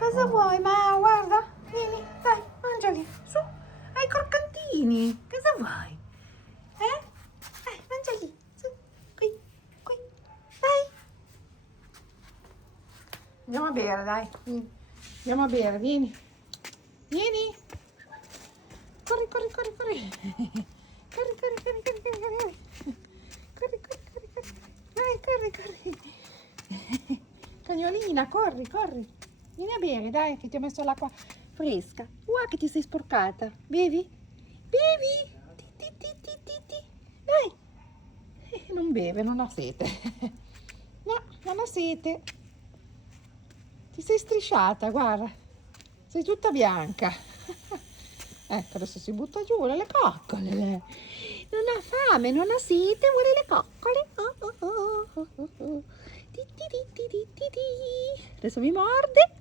Cosa vuoi? Ma guarda, vieni, dai, mangiali, su, ai croccantini. Cosa vuoi? Mangiali, su, qui, dai. Andiamo a bere, dai. Vieni. Andiamo a bere, vieni. Vieni. Corri, corri, corri, corri. Corri, corri, corri, corri, corri, corri. Corri, corri, corri, corri. Dai, corri, corri. Cagnolina, corri, corri. Vieni a bere, dai, che ti ho messo l'acqua fresca. Che ti sei sporcata. Bevi? Bevi? Ti. Dai. Non beve, non ha sete. No, non ha sete. Ti sei strisciata, guarda. Sei tutta bianca. Ecco, adesso si butta giù, vuole le coccole. Non ha fame, non ha sete, vuole le coccole. Ti. Adesso mi morde.